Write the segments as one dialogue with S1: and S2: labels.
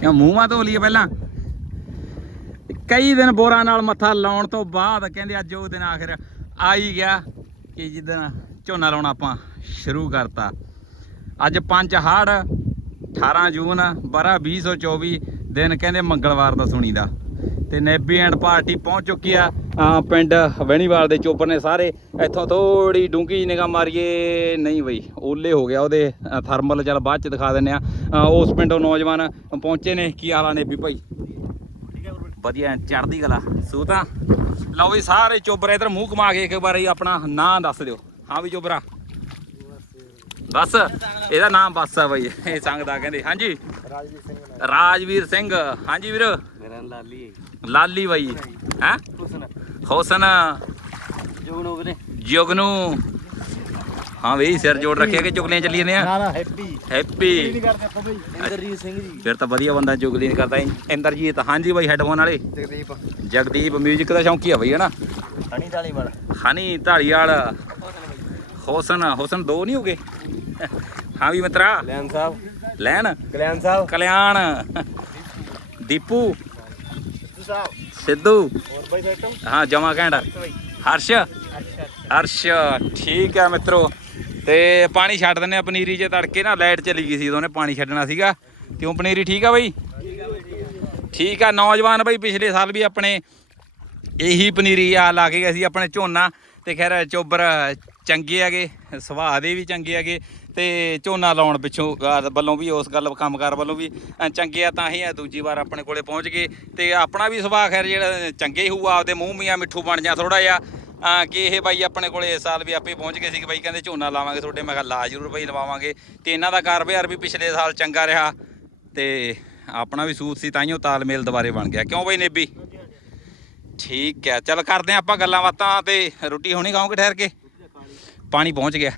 S1: ਕਿਉਂ ਮੂੰਹ ਮਾ ਧੋ ਲਈਏ ਪਹਿਲਾਂ? ਕਈ ਦਿਨ ਬੋਰਾਂ ਨਾਲ ਮੱਥਾ ਲਾਉਣ ਤੋਂ ਬਾਅਦ ਕਹਿੰਦੇ ਅੱਜ ਉਹ ਦਿਨ ਆਖਿਰ ਆ ਹੀ ਗਿਆ ਕਿ ਜਿੱਦਣ ਝੋਨਾ ਲਾਉਣਾ ਆਪਾਂ ਸ਼ੁਰੂ ਕਰਤਾ। ਅੱਜ ਪੰਜ ਹਾੜ 18 ਜੂਨ 12 2024 ਦਿਨ ਕਹਿੰਦੇ ਮੰਗਲਵਾਰ ਦਾ ਸੁਣੀਦਾ ਤੇ ਨੇਬੀ ਐਂਡ ਪਾਰਟੀ ਪਹੁੰਚ ਚੁੱਕੀ ਆ ਪਿੰਡ ਵੈਣੀਵਾਲ ਦੇ ਚੋਪਰ ਨੇ ਸਾਰੇ। ਇੱਥੋਂ ਥੋੜੀ ਡੂੰਗੀ ਨਿਗਾਹ ਮਾਰੀਏ, ਨਹੀਂ ਬਈ, ਓਲੇ ਹੋ ਗਿਆ ਉਹਦੇ ਥਰਮਲ, ਚੱਲ ਬਾਅਦ ਚ ਦਿਖਾ ਦਿੰਨੇ ਆ। ਉਸ ਪਿੰਡੋਂ ਨੌਜਵਾਨ ਪਹੁੰਚੇ ਨੇ, ਕੀ ਹਾਲ ਆ ਨੇਬੀ ਭਾਈ? ਵਧੀਆ ਚੜਦੀ ਗਲਾ ਸੂ ਤਾਂ ਲਓ ਵੀ ਸਾਰੇ ਚੋਬਰ ਇਧਰ ਮੂੰਹ ਕਮਾ ਕੇ ਇੱਕ ਵਾਰੀ ਆਪਣਾ ਨਾਂ ਦੱਸ ਦਿਓ। ਹਾਂ ਵੀ ਚੋਬਰਾ ਬਸ, ਇਹਦਾ ਨਾਮ ਬੱਸ ਆ ਬਈ, ਇਹ ਸੰਗ ਦਾ ਕਹਿੰਦੇ, ਹਾਂਜੀ?
S2: ਰਾਜਵੀਰ ਸਿੰਘ।
S1: ਰਾਜਵੀਰ ਸਿੰਘ, ਹਾਂਜੀ ਵੀਰ?
S2: ਮੇਰਾ ਲਾਲੀ ਹੈ
S1: ਲਾਲੀ ਬਾਈ ਹੈ?
S2: ਹੁਸਨ।
S1: ਹੁਸਨ।
S2: ਜੋਗਨੋ ਵੀਰੇ।
S1: ਜੁਗਨੂ। ਹਾਂ ਬਈ ਸਿਰ ਜੋੜ ਰੱਖੇ ਕਿ ਚੁਗਲੀਆਂ ਚੱਲੀ ਜਾਂਦੀਆਂ
S2: ਨਾ ਨਾ ਹੈਪੀ
S1: ਹੈਪੀ
S2: ਕਰਦੇ ਆਪਾਂ ਬਈ। ਇੰਦਰਜੀਤ ਸਿੰਘ ਜੀ।
S1: ਫਿਰ ਤਾਂ ਵਧੀਆ ਬੰਦਾ ਚੁਗਲੀ ਨਹੀਂ ਕਰਦਾ ਇੰਦਰਜੀਤ ਹਾਂਜੀ ਬਾਈ ਹੈੱਡਫੋਨ ਵਾਲੇ।
S2: ਜਗਦੀਪ।
S1: ਜਗਦੀਪ 뮤직 ਦਾ ਸ਼ੌਂਕੀ ਆ ਬਈ ਹਨਾ?
S2: ਹਣੀ ਢਾਲੀ ਵਾਲਾ
S1: ਹਨੀ ਢਾਲੀਵਾਲ। ਹੁਸਨ ਹੁਸਨ ਦੋ ਨਹੀਂ ਹੋਗੇ ਹਾਂ ਵੀ ਮਿੱਤਰਾ।
S2: ਕਲਿਆਣ ਸਾਹਿਬ।
S1: ਲੈਣ।
S2: ਕਲਿਆਣ ਸਾਹਿਬ।
S1: ਕਲਿਆਣ। ਦੀਪੂ।
S2: ਸਾਹਿਬ
S1: ਸਿੱਧੂ।
S2: ਹੋਰ ਬਈ ਬੈਠੋ
S1: ਹਾਂ? ਜਮਾ
S2: ਬਈ।
S1: ਹਰਸ਼। ਹਰਸ਼ ਠੀਕ ਹੈ ਮਿੱਤਰੋ। ਤੇ ਪਾਣੀ ਛੱਡ ਦਿੰਨੇ ਆ ਪਨੀਰੀ 'ਚ ਤੜਕੇ ਨਾ ਲਾਈਟ ਚਲੀ ਗਈ ਸੀ ਉਹਨੇ ਪਾਣੀ ਛੱਡਣਾ ਸੀਗਾ। ਤੇ ਉਹ ਪਨੀਰੀ ਠੀਕ ਆ ਬਈ? ਠੀਕ ਆ ਨੌਜਵਾਨ ਬਈ ਪਿਛਲੇ ਸਾਲ ਵੀ ਆਪਣੇ ਇਹੀ ਪਨੀਰੀ ਆ ਲਾ ਕੇ ਗਏ ਸੀ ਆਪਣੇ ਝੋਨਾ। ਤੇ ਖੈਰ, ਚੋਬਰ ਚੰਗੇ ਹੈਗੇ, ਸੁਭਾਅ ਦੇ ਵੀ ਚੰਗੇ ਹੈਗੇ ਤੇ ਝੋਨਾ ਲਾਉਣ ਪਿੱਛੋਂ ਵੱਲੋਂ ਵੀ ਉਸ ਗੱਲ, ਕੰਮਕਾਰ ਵੱਲੋਂ ਵੀ ਚੰਗੇ ਆ, ਤਾਂ ਹੀ ਆ ਦੂਜੀ ਵਾਰ ਆਪਣੇ ਕੋਲੇ ਪਹੁੰਚ ਗਏ ਤੇ ਆਪਣਾ ਵੀ ਸੁਭਾਅ ਖੈਰ ਜਿਹੜਾ ਚੰਗੇ ਹੀ ਹੋਊ ਆਪਦੇ ਮੂੰਹ ਮੀਆਂ ਮਿੱਠੂ ਬਣ ਜਾ ਥੋੜਾ ਜਿਹਾ। ਅਹ ਕਿ ਇਹ ਬਾਈ ਆਪਣੇ ਕੋਲੇ ਇਸ ਸਾਲ ਵੀ ਆਪੇ ਪਹੁੰਚ ਗਏ ਸੀ ਕਿ ਬਾਈ ਕਹਿੰਦੇ ਝੋਨਾ ਲਾਵਾਂਗੇ ਤੁਹਾਡੇ, ਮੈਂ ਕਿਹਾ ਲਾ ਜ਼ਰੂਰ ਬਾਈ ਲਵਾਵਾਂਗੇ ਤੇ ਇਹਨਾਂ ਦਾ ਕਾਰੋਬਾਰ ਵੀ ਪਿਛਲੇ ਸਾਲ ਚੰਗਾ ਰਿਹਾ ਤੇ ਆਪਣਾ ਵੀ ਸੂਤ ਸੀ ਤਾਈਓ ਤਾਲਮੇਲ ਦੁਬਾਰੇ ਬਣ ਗਿਆ। ਕਿਉਂ ਬਾਈ ਨੇਬੀ? ਠੀਕ ਹੈ, ਚੱਲ ਕਰਦੇ ਹਾਂ ਆਪਾਂ ਗੱਲਾਂ ਬਾਤਾਂ ਤੇ ਰੋਟੀ ਹੋਣੀ ਖਾਓਗੇ ਠਹਿਰ ਕੇ? ਪਾਣੀ ਪਹੁੰਚ ਗਿਆ।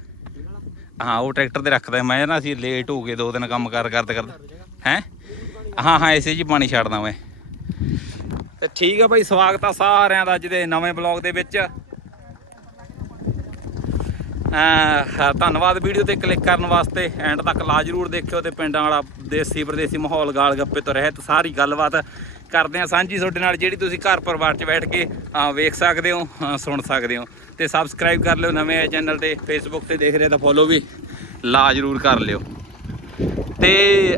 S1: ਹਾਂ, ਉਹ ਟਰੈਕਟਰ ਤੇ ਰੱਖਦਾ ਮੈਂ ਨਾ ਅਸੀਂ ਲੇਟ ਹੋ ਗਏ, ਦੋ ਦਿਨ ਕੰਮ ਕਰ ਕਰਦੇ ਕਰਦੇ। ਹੈ? ਹਾਂ ਹਾਂ ਐਸੇ ਜੀ ਪਾਣੀ ਛੱਡਦਾ ਮੈਂ। ਤੇ ਠੀਕ ਆ ਭਾਈ ਸਵਾਗਤ ਆ ਸਾਰਿਆਂ ਦਾ ਅੱਜ ਦੇ ਨਵੇਂ ਬਲੌਗ ਦੇ ਵਿੱਚ। ਧੰਨਵਾਦ ਵੀਡੀਓ ਤੇ ਕਲਿੱਕ ਕਰਨ ਵਾਸਤੇ। ਐਂਡ ਤੱਕ ਲਾ ਜਰੂਰ ਦੇਖਿਓ ਤੇ ਪਿੰਡਾਂ ਵਾਲਾ ਦੇਸੀ ਪ੍ਰਦੇਸੀ ਮਾਹੌਲ ਗਾਲ ਗੱਪੇ ਤੋਂ ਰਹਿਤ, ਸਾਰੀ ਗੱਲਬਾਤ ਕਰਦੇ ਆ ਸਾਂਝੀ ਤੁਹਾਡੇ ਨਾਲ, ਜਿਹੜੀ ਤੁਸੀਂ ਘਰ ਪਰਿਵਾਰ 'ਚ ਬੈਠ ਕੇ ਵੇਖ ਸਕਦੇ ਹੋ ਸੁਣ ਸਕਦੇ ਹੋ। ਤੇ ਸਬਸਕ੍ਰਾਈਬ ਕਰ ਲਿਓ ਨਵੇਂ ਚੈਨਲ ਤੇ ਫੇਸਬੁੱਕ ਤੇ ਦੇਖ ਰਹੇ ਤਾਂ ਫੋਲੋ ਵੀ, ਲਾ ਜਰੂਰ ਕਰ ਲਿਓ। ਤੇ,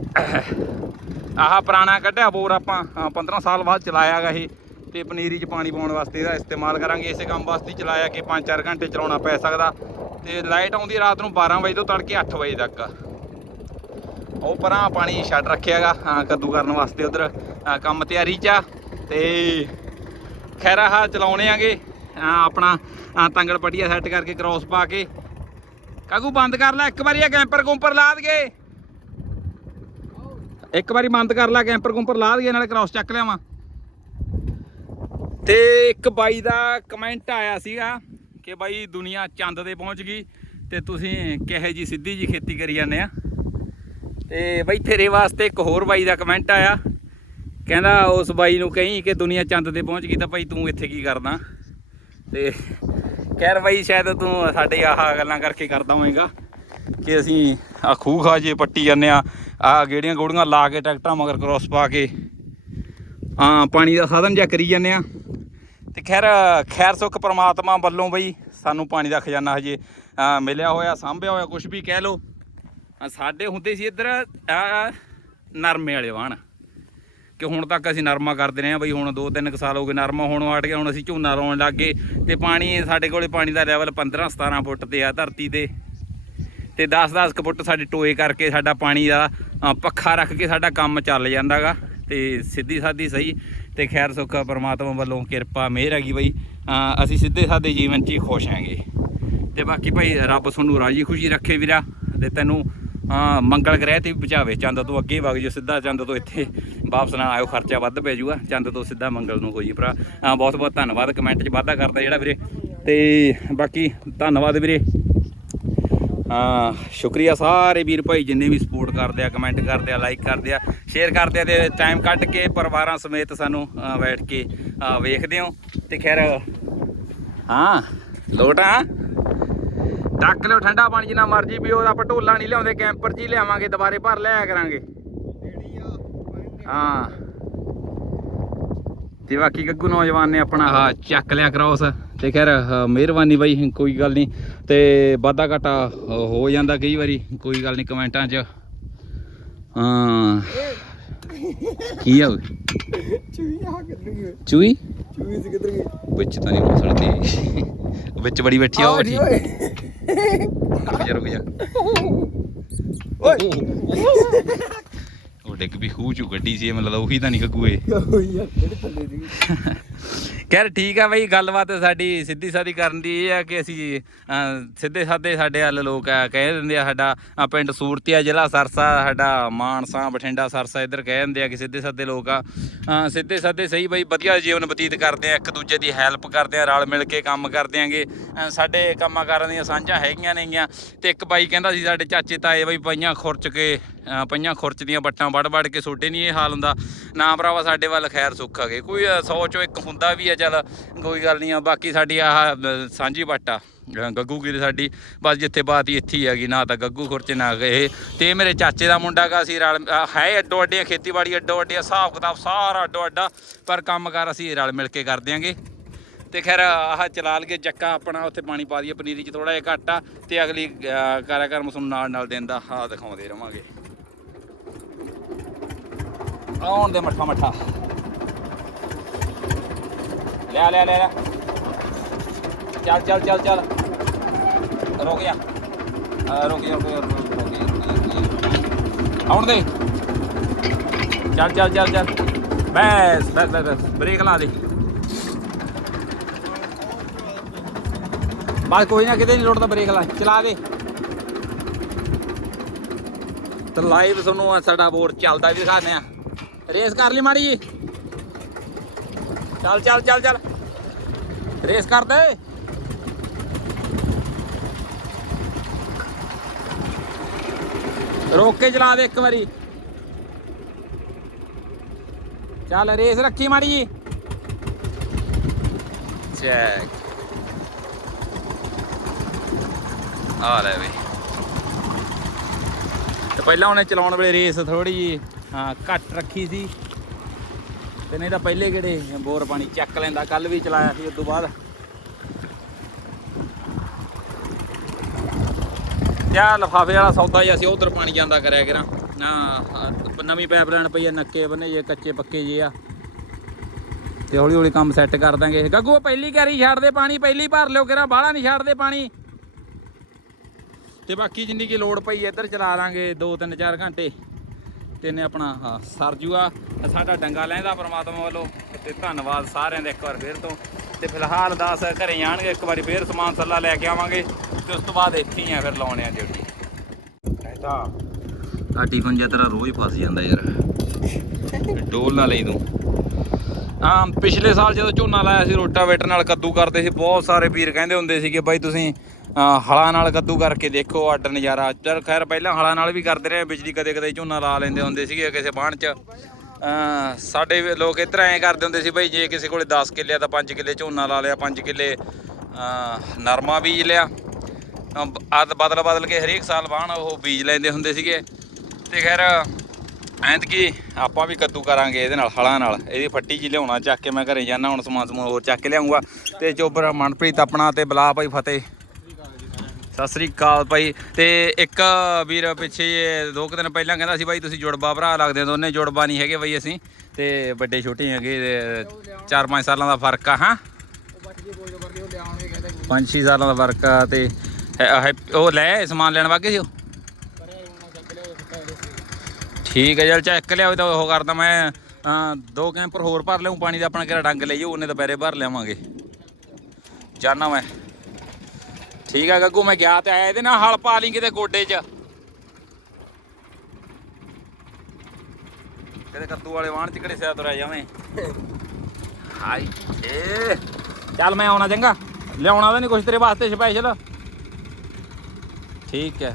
S1: ਆਹ ਪੁਰਾਣਾ ਕੱਢਿਆ ਬੋਰ ਆਪਾਂ, ਅਹ 15 ਸਾਲ ਬਾਅਦ ਚਲਾਇਆ ਗਾ ਇਹ, ਤੇ ਪਨੀਰੀ 'ਚ ਪਾਣੀ ਪਾਉਣ ਵਾਸਤੇ ਇਹਦਾ ਇਸਤੇਮਾਲ ਕਰਾਂਗੇ। ਇਸੇ ਕੰਮ ਵਾਸਤੇ ਚਲਾਇਆ ਕਿ 5-4 ਘੰਟੇ ਚਲਾਉਣਾ ਪੈ ਸਕਦਾ। ਤੇ ਲਾਈਟ ਆਉਂਦੀ ਰਾਤ ਨੂੰ 12 ਵਜੇ ਤੋਂ ਤੜਕੇ 8 ਵਜੇ ਤੱਕ। ਉਹ ਪਰਾਂ ਪਾਣੀ ਛੱਡ ਰੱਖਿਆਗਾ ਹਾਂ ਕੱਦੂ ਕਰਨ ਵਾਸਤੇ ਉਧਰ ਕੰਮ ਤਿਆਰੀ 'ਚ ਆ। ਤੇ ਖੈਰ ਆਹ ਚਲਾਉਣੇ ਆਗੇ ਆਹ ਆਪਣਾ ਤੰਗੜ ਪਟੀਆ ਸੈੱਟ ਕਰਕੇ ਕ੍ਰੋਸ ਪਾ ਕੇ। ਕਾਗੂ ਬੰਦ ਕਰ ਲੈ, ਇੱਕ ਵਾਰੀ ਇਹ ਕੈਂਪਰ ਕੁੰਪਰ ਲਾ ਦਗੇ ਇੱਕ ਵਾਰੀ ਬੰਦ ਕਰ ਲੈ ਕੈਂਪਰ ਕੁੰਪਰ ਲਾ ਦਈਏ, ਨਾਲੇ ਕ੍ਰੋਸ ਚੱਕ ਲਿਆਵਾਂ। ਤੇ ਇੱਕ ਬਾਈ ਦਾ ਕਮੈਂਟ ਆਇਆ ਸੀਗਾ ਕਿ ਬਾਈ ਦੁਨੀਆ ਚੰਦ ਤੇ ਪਹੁੰਚ ਗਈ ਤੇ ਤੁਸੀਂ ਕਿਹੇ ਜੀ ਸਿੱਧੀ ਜੀ ਖੇਤੀ ਕਰੀ ਜਾਂਦੇ ਆ। ਤੇ ਬਾਈ ਤੇਰੇ ਵਾਸਤੇ ਇੱਕ ਹੋਰ ਬਾਈ ਦਾ ਕਮੈਂਟ ਆਇਆ। ਕਹਿੰਦਾ ਉਸ ਬਾਈ ਨੂੰ ਕਹੀਂ ਕਿ ਦੁਨੀਆ ਚੰਦ ਤੇ ਪਹੁੰਚ ਗਈ ਤਾਂ ਭਾਈ ਤੂੰ ਇੱਥੇ ਕੀ ਕਰਦਾ? ਤੇ ਖੈਰ ਬਾਈ ਸ਼ਾਇਦ ਤੂੰ ਸਾਡੇ ਆਹ ਗੱਲਾਂ ਕਰਕੇ ਕਰਦਾ ਹੋਵੇਂਗਾ ਕਿ ਅਸੀਂ ਆ ਖੂਹ ਖਾ ਜੇ ਪੱਟੀ ਜਾਂਦੇ ਆ ਆ ਗੇੜੀਆਂ ਗੋੜੀਆਂ ਲਾ ਕੇ ਟਰੈਕਟਰਾਂ ਮਗਰ ਕ੍ਰੋਸ ਪਾ ਕੇ, ਹਾਂ, ਪਾਣੀ ਦਾ ਸਾਧਨ ਜਿਹਾ ਕਰੀ ਜਾਂਦੇ ਆ ਤੇ ਖੈਰ ਖੈਰ ਸੁੱਖ ਪ੍ਰਮਾਤਮਾ ਵੱਲੋਂ ਬਈ ਸਾਨੂੰ ਪਾਣੀ ਦਾ ਖਜ਼ਾਨਾ ਹਜੇ ਮਿਲਿਆ ਹੋਇਆ, ਸਾਂਭਿਆ ਹੋਇਆ ਕੁਝ ਵੀ ਕਹਿ ਲੋ ਸਾਡੇ ਹੁੰਦੇ ਸੀ ਇੱਧਰ ਅਹ, ਨਰਮੇ ਵਾਲੇ ਵਾਹਣ। ਕਿ ਹੁਣ ਤੱਕ ਅਸੀਂ ਨਰਮਾ ਕਰਦੇ ਰਹੇ ਆ ਬਈ ਹੁਣ 2-3 ਕੁ ਸਾਲ ਹੋ ਗਏ ਨਰਮਾ ਹੁਣ ਹਟ ਗਿਆ ਹੁਣ ਅਸੀਂ ਝੋਨਾ ਲਾਉਣ ਲੱਗ ਗਏ। ਤੇ ਪਾਣੀ ਸਾਡੇ ਕੋਲੇ ਪਾਣੀ ਦਾ ਲੈਵਲ 15-17 ਫੁੱਟ ਤੇ ਆ ਧਰਤੀ ਤੇ। ਤੇ 10-10 ਕੁ ਫੁੱਟ ਸਾਡੇ ਟੋਏ ਕਰਕੇ ਸਾਡਾ ਪਾਣੀ ਦਾ ਪੱਖਾ ਰੱਖ ਕੇ ਸਾਡਾ ਕੰਮ ਚੱਲ ਜਾਂਦਾਗਾ ਤੇ ਸਿੱਧੀ ਸਾਦੀ ਸਹੀ। ਤੇ ਖੈਰ ਸੁੱਖ ਪਰਮਾਤਮਾ ਵੱਲੋਂ ਕਿਰਪਾ ਮਿਹਰ ਹੈਗੀ ਬਈ। ਅਸੀਂ ਸਿੱਧੇ ਸਾਦੇ ਜੀਵਨ 'ਚ ਹੀ ਖੁਸ਼ ਹਾਂਗੇ। ਤੇ ਬਾਕੀ ਭਾਈ ਰੱਬ ਤੁਹਾਨੂੰ ਰਾਜੀ ਖੁਸ਼ੀ ਰੱਖੇ ਵੀਰਾ। ਤੇ ਤੈਨੂੰ ਹਾਂ, ਮੰਗਲ ਗ੍ਰਹਿ ਤੇ ਵੀ ਪਹੁੰਚਾਵੇ। ਚੰਦ ਤੋਂ ਅੱਗੇ ਵਗ ਜਿਓ, ਸਿੱਧਾ ਚੰਦ ਤੋਂ ਇੱਥੇ ਵਾਪਸ ਨਾ ਆਇਓ, ਖਰਚਾ ਵੱਧ ਪੈ ਜੂਗਾ ਚੰਦ ਤੋਂ ਸਿੱਧਾ ਮੰਗਲ ਨੂੰ ਹੋ ਜੀ ਭਰਾ। ਹਾਂ, ਬਹੁਤ ਬਹੁਤ ਧੰਨਵਾਦ ਕਮੈਂਟ 'ਚ ਵਾਧਾ ਕਰਦਾ ਜਿਹੜਾ ਵੀਰੇ। ਤੇ ਬਾਕੀ ਧੰਨਵਾਦ ਵੀਰੇ। ਹਾਂ, ਸ਼ੁਕਰੀਆ ਸਾਰੇ ਵੀਰ ਭਾਈ ਜਿੰਨੇ ਵੀ ਸਪੋਰਟ ਕਰਦੇ ਆ ਕਮੈਂਟ ਕਰਦੇ ਆ ਲਾਈਕ ਕਰਦੇ ਆ ਸ਼ੇਅਰ ਕਰਦੇ ਆ ਤੇ ਟਾਈਮ ਕੱਢ ਕੇ ਪਰਿਵਾਰਾਂ ਸਮੇਤ ਸਾਨੂੰ ਬੈਠ ਕੇ ਵੇਖਦੇ ਹੋ। ਤੇ ਖੈਰ, ਹਾਂ, ਲੋਟਾ ਟੱਕ ਲਿਓ ਠੰਡਾ ਪਾਣੀ ਜਿੰਨਾ ਮਰਜ਼ੀ ਪੀਓ ਆਪਾਂ ਢੋਲਾ ਨਹੀਂ ਲਿਆਉਂਦੇ ਕੈਂਪਰ 'ਚ ਹੀ ਲਿਆਵਾਂਗੇ ਦੁਬਾਰੇ ਭਰ ਲਿਆਇਆ ਕਰਾਂਗੇ। ਹਾਂ। ਤੇ ਬਾਕੀ ਗੱਗੂ ਨੌਜਵਾਨ ਨੇ ਆਪਣਾ ਆਹ ਚੱਕ ਲਿਆ ਕ੍ਰੋਸ ਤੇ ਖੈਰ ਮਿਹਰਬਾਨੀ ਬਾਈ ਕੋਈ ਗੱਲ ਨਹੀਂ। ਤੇ ਵਾਧਾ ਘਾਟਾ ਹੋ ਜਾਂਦਾ ਕਈ ਵਾਰੀ ਕੋਈ ਗੱਲ ਨਹੀਂ ਕਮੈਂਟਾਂ 'ਚ। ਹਾਂ। ਕੀ ਆ ਓਏ?
S2: ਆ
S1: ਚੂਈ
S2: ਸੀ ਕਿੱਧਰ ਗਈ?
S1: ਵਿੱਚ ਤਾਂ ਨਹੀਂ ਹੋ ਸਕਦੀ ਵਿੱਚ ਬੜੀ ਬੈਠੀ ਆ ਉਹ ਬੈਠੀ। ਰੁਕ ਜਾ ਰੁਕ ਜਾ।
S2: ਓਏ।
S1: ਉਹ ਡਿੱਗ ਵੀ ਖੂਹ ਚੋਂ ਗੱਡੀ ਸੀ ਮੈਨੂੰ ਲੱਗਦਾ ਉਹੀ ਤਾਂ ਨਹੀਂ ਗੱਗੂਏ
S2: ਓਏ ਯਾਰ ਜਿਹੜੇ ਥੱਲੇ ਦੀ?
S1: ਖੈਰ ਠੀਕ ਆ ਬਈ ਗੱਲਬਾਤ ਸਾਡੀ ਸਿੱਧੀ ਸਾਦੀ ਕਰਨ ਦੀ ਇਹ ਆ ਕਿ ਅਸੀਂ ਅਹ, ਸਿੱਧੇ ਸਾਦੇ ਸਾਡੇ ਵੱਲ ਲੋਕ ਆ ਕਹਿ ਦਿੰਦੇ ਆ ਸਾਡਾ ਅਹ, ਪਿੰਡ ਸੂਰਤੀਆ ਜ਼ਿਲ੍ਹਾ ਸਰਸਾ ਸਾਡਾ ਮਾਨਸਾ ਬਠਿੰਡਾ ਸਰਸਾ ਇੱਧਰ ਕਹਿ ਦਿੰਦੇ ਆ ਕਿ ਸਿੱਧੇ ਸਾਦੇ ਲੋਕ ਆ। ਅਹ, ਸਿੱਧੇ ਸਾਦੇ ਸਹੀ ਬਈ ਵਧੀਆ ਜੀਵਨ ਬਤੀਤ ਕਰਦੇ ਆ ਇੱਕ ਦੂਜੇ ਦੀ ਹੈਲਪ ਕਰਦੇ ਆ ਰਲ ਮਿਲ ਕੇ ਕੰਮ ਕਰਦੇ ਆਂਗੇ। ਅਹ, ਸਾਡੇ ਕੰਮਾਂ ਕਾਰਾਂ ਦੀਆਂ ਸਾਂਝਾਂ ਹੈਗੀਆਂ ਨੇਗੀਆਂ ਤੇ ਇੱਕ ਬਾਈ ਕਹਿੰਦਾ ਸੀ ਸਾਡੇ ਚਾਚੇ ਤਾਏ ਬਈ ਪਈਆਂ ਖੁਰਚ ਕੇ ਅਹ, ਪਈਆਂ ਖੁਰਚ ਦੀਆਂ ਵੱਟਾਂ ਵੜ ਵੜ ਕੇ ਛੋਟੇ ਨਹੀਂ ਇਹ ਹਾਲ ਹੁੰਦਾ। ਨਾ ਭਰਾਵਾ ਸਾਡੇ ਵੱਲ ਖੈਰ ਸੁੱਖ ਹੈਗੇ ਕੋਈ 100 ਚੋਂ ਇੱਕ ਹੁੰਦਾ ਹੁੰਦਾ ਵੀ ਆ ਚੱਲ ਕੋਈ ਗੱਲ ਨਹੀਂ ਆ ਬਾਕੀ ਸਾਡੀ ਆਹ ਸਾਂਝੀ ਬੱਟ ਆ। ਅਹ, ਗੱਗੂ ਕੀ ਸਾਡੀ ਬਸ ਜਿੱਥੇ ਬਾਤ ਹੀ ਇੱਥੇ ਹੈਗੀ ਨਾ ਤਾਂ ਗੱਗੂ ਖੁਰਚੇ ਨਾ ਗਏ ਤੇ ਇਹ ਮੇਰੇ ਚਾਚੇ ਦਾ ਮੁੰਡਾ ਗਾ ਅਸੀਂ ਰਲ ਹੈ ਅੱਡੋ ਅੱਡੀਆਂ ਖੇਤੀਬਾੜੀ ਅੱਡੋ ਅੱਡੀਆਂ ਹਿਸਾਬ ਕਿਤਾਬ ਸਾਰਾ ਅੱਡੋ ਅੱਡਾ ਪਰ ਕੰਮ ਕਾਰ ਅਸੀਂ ਰਲ ਮਿਲ ਕੇ ਕਰ ਦਿਆਂਗੇ। ਤੇ ਖੈਰ ਆਹ ਚਲਾ ਲਗੇ ਚੱਕਾ ਆਪਣਾ ਉੱਥੇ ਪਾਣੀ ਪਾ ਦਈਏ ਪਨੀਰੀ 'ਚ ਥੋੜਾ ਜਿਹਾ ਘੱਟ ਆ ਤੇ ਅਗਲੀ ਅਹ, ਕਾਰਿਆਕਰਮ ਤੁਹਾਨੂੰ ਨਾਲ ਨਾਲ ਦਿੰਦਾ ਹਾਂ ਦਿਖਾਉਂਦੇ ਰਵਾਂਗੇ। ਆਉਣ ਦੇ ਮੱਠਾ ਮੱਠਾ। ਲੈ ਲਿਆ ਲੈ ਲਿਆ ਚੱਲ ਚੱਲ ਚੱਲ ਚੱਲ। ਰੁਕ ਜਾ। ਆ ਰੁਕ ਜਾ ਰੁਕ ਜਾ ਰੁਕ ਜਾ, ਰੁਕ ਜਾ, ਰੁਕ ਜਾ। ਆਉਣ ਦੇ। ਚੱਲ ਚੱਲ ਚੱਲ ਚੱਲ। ਬਸ ਬਸ ਬਸ ਬਸ। ਬ੍ਰੇਕ ਲਾ ਦੇ। ਬਸ ਕੋਈ ਨਾ ਕਿਤੇ ਨਹੀਂ ਲੋੜਦਾ ਬ੍ਰੇਕ ਲਾ। ਚਲਾ ਦੇ। ਤੇ ਲਾਈਵ ਤੁਹਾਨੂੰ ਆਹ ਸਾਡਾ ਬੋਰਡ ਚੱਲਦਾ ਵੀ ਦਿਖਾਉਂਦੇ ਆ। ਰੇਸ ਕਰ ਲਈ ਮਾੜੀ ਜੀ ਚੱਲ ਚੱਲ ਚੱਲ ਚੱਲ। ਰੇਸ ਕਰਦੇ ਰੋਕ ਕੇ ਚਲਾ ਦੇ ਇੱਕ ਵਾਰੀ। ਚੱਲ, ਰੇਸ ਰੱਖੀ ਮਾੜੀ ਜੀ। ਚੈੱਕ ਆ ਲੈ ਬਈ ਤੇ ਪਹਿਲਾਂ ਉਹਨੇ ਚਲਾਉਣ ਵੇਲੇ ਰੇਸ ਥੋੜੀ ਜੀ ਹਾਂ, ਘੱਟ ਰੱਖੀ ਸੀ। ਤੇ ਨਹੀਂ ਤਾਂ ਪਹਿਲੇ ਕਿਹੜੇ ਬੋਰ ਪਾਣੀ ਚੱਕ ਲੈਂਦਾ ਕੱਲ ਵੀ ਚਲਾਇਆ ਸੀ ਉਸ ਤੋਂ ਬਾਅਦ। ਯਾ ਲਫਾਫੇ ਵਾਲਾ ਸੌਦਾ ਜਿਹਾ ਸੀ, ਉਧਰ ਪਾਣੀ ਜਾਂਦਾ ਕਰਿਆ ਕਰਾਂ। ਨਾ ਨਵੀਂ ਪਾਈਪ ਲੈਣ ਪਈ ਆ, ਨੱਕੇ ਬੰਨੇ ਜੇ, ਕੱਚੇ ਪੱਕੇ ਜੇ ਆ। ਤੇ ਹੌਲੀ ਹੌਲੀ ਕੰਮ ਸੈੱਟ ਕਰ ਦਾਂਗੇ ਗੱਗੂ ਪਹਿਲੀ ਕੈਰੀ ਛੱਡ ਦੇ ਪਾਣੀ, ਪਹਿਲੀ ਭਰ ਲਿਓ ਕਿਰਾ, ਬਾਹਲਾ ਨਹੀਂ ਛੱਡਦੇ ਪਾਣੀ। ਤੇ ਬਾਕੀ ਜਿੰਨੀ ਕੀ ਲੋੜ ਪਈ ਇੱਧਰ ਚਲਾ ਲਾਂਗੇ 2 3 4 ਘੰਟੇ। ਤੇ ਨੇ ਆਪਣਾ ਹਾਂ ਸਰ ਜੂਆ। ਸਾਡਾ ਡੰਗਾ ਲੈਂਦਾ ਪ੍ਰਮਾਤਮਾ ਵੱਲੋਂ ਤੇ ਧੰਨਵਾਦ ਸਾਰਿਆਂ ਦਾ ਇੱਕ ਵਾਰ ਫੇਰ ਤੋਂ। ਤੇ ਫਿਲਹਾਲ ਦਾਸ ਘਰੇ ਜਾਣਗੇ ਇੱਕ ਵਾਰੀ ਫੇਰ ਸਮਾਨ ਸੱਲਾ ਲੈ ਕੇ ਆਵਾਂਗੇ ਤੇ ਉਸ ਤੋਂ ਬਾਅਦ ਇੱਥੇ ਹੀ ਆ ਫਿਰ ਲਾਉਣੇ ਆ ਡਿਊਟੀ ਐਸਾ ਆ ਟਿਫਨ ਜਿਹਾ ਤੇਰਾ ਰੋਜ਼ ਫਸ ਜਾਂਦਾ ਯਾਰ। ਡੋਲ ਨਾ ਲਈ ਤੂੰ। ਹਾਂ ਪਿਛਲੇ ਸਾਲ ਜਦੋਂ ਝੋਨਾ ਲਾਇਆ ਸੀ ਰੋਟਾਵੇਟਰ ਨਾਲ ਕੱਦੂ ਕਰਦੇ ਸੀ ਬਹੁਤ ਸਾਰੇ ਵੀਰ ਕਹਿੰਦੇ ਹੁੰਦੇ ਸੀਗੇ ਬਾਈ ਤੁਸੀਂ ਹਲਾਂ ਨਾਲ ਕੱਦੂ ਕਰਕੇ ਦੇਖੋ, ਅੱਡ ਨਜ਼ਾਰਾ। ਚਲ ਖੈਰ, ਪਹਿਲਾਂ ਹਲਾਂ ਨਾਲ ਵੀ ਕਰਦੇ ਰਹੇ, ਬਿਜਲੀ ਕਦੇ ਕਦੇ ਝੋਨਾ ਲਾ ਲੈਂਦੇ ਹੁੰਦੇ ਸੀਗੇ ਕਿਸੇ ਬਾਣ 'ਚ। ਸਾਡੇ ਵੀ ਲੋਕ ਇੱਧਰ ਐਂ ਕਰਦੇ ਹੁੰਦੇ ਸੀ, ਬਈ ਜੇ ਕਿਸੇ ਕੋਲੇ 10 ਕਿੱਲੇ ਤਾਂ 5 ਕਿੱਲੇ ਝੋਨਾ ਲਾ ਲਿਆ 5 ਕਿੱਲੇ ਨਰਮਾ ਬੀਜ ਲਿਆ। ਆਦ ਬਦਲ ਬਦਲ ਕੇ ਹਰੇਕ ਸਾਲ ਬਾਣ ਉਹ ਬੀਜ ਲੈਂਦੇ ਹੁੰਦੇ ਸੀਗੇ। ਤੇ ਖੈਰ, ਐਂਤਕੀ ਆਪਾਂ ਵੀ ਕੱਦੂ ਕਰਾਂਗੇ ਇਹਦੇ ਨਾਲ, ਹਲਾਂ ਨਾਲ। ਇਹਦੀ ਫੱਟੀ ਜੀ ਲਿਆਉਣਾ, ਚੱਕ ਕੇ ਮੈਂ ਘਰੇ ਜਾਣਾ ਹੁਣ ਸਮਾਨ ਸਮੂਨ ਹੋਰ ਚੱਕ ਕੇ ਲਿਆਉਂਗਾ ਤੇ ਚੋਬਰ, ਮਨਪ੍ਰੀਤ ਆਪਣਾ ਤੇ ਬਲਾ ਭਾਈ ਫਤਿਹ। ਸਤਿ ਸ੍ਰੀ ਅਕਾਲ ਭਾਈ। ਤੇ ਇੱਕ ਵੀਰ ਪਿੱਛੇ ਜਿਹੇ ਦੋ ਕੁ ਦਿਨ ਪਹਿਲਾਂ ਕਹਿੰਦਾ ਸੀ ਬਾਈ ਤੁਸੀਂ ਜੁੜਵਾ ਭਰਾ ਲੱਗਦੇ ਹੋ, ਦੋਨੇ ਜੁੜਵਾ ਨਹੀਂ ਹੈਗੇ ਬਾਈ ਅਸੀਂ। ਤੇ ਵੱਡੇ ਛੋਟੇ ਹੈਗੇ 4-5 ਸਾਲਾਂ ਦਾ ਫ਼ਰਕ ਆ, ਹਾਂ? 5-6 ਸਾਲਾਂ ਦਾ ਫ਼ਰਕ ਆ, ਤੇ ਉਹ ਲੈ ਸਮਾਨ ਲੈਣ ਵਾਗੇ ਸੀ ਉਹ? ਠੀਕ ਹੈ ਚਲ ਚੱਕ ਲਿਆਓ ਤਾਂ ਉਹ ਕਰਦਾ ਮੈਂ। ਦੋ ਕੈਂਪਰ ਹੋਰ ਭਰ ਲਿਆਉਂ ਪਾਣੀ ਦਾ ਆਪਣਾ ਕਿਹੜਾ ਡੰਗ ਲਈ ਉਹਨੇ ਦੁਪਹਿਰੇ ਭਰ ਲਿਆਵਾਂਗੇ। ਜਾਨਾ ਮੈਂ। ਠੀਕ ਆ ਗੱਗੂ ਮੈਂ ਗਿਆ ਤੇ ਆਇਆ ਇਹਦੇ ਨਾਲ ਹਲ ਪਾ ਲਈ ਕਿਤੇ ਗੋਡੇ 'ਚ। ਕਿਤੇ ਕੱਦੂ ਵਾਲੇ ਵਾਹਣ 'ਚ ਕਿਹੜੇ ਸਿਆ ਤੁਰਿਆ ਜਾਵੇਂ? ਹਾਈ ਏ। ਚੱਲ ਮੈਂ ਆਉਣਾ ਚੰਗਾ। ਲਿਆਉਣਾ ਤਾਂ ਨਹੀਂ ਕੁਛ ਤੇਰੇ ਵਾਸਤੇ ਸਪੈਸ਼ਲ ਠੀਕ ਹੈ।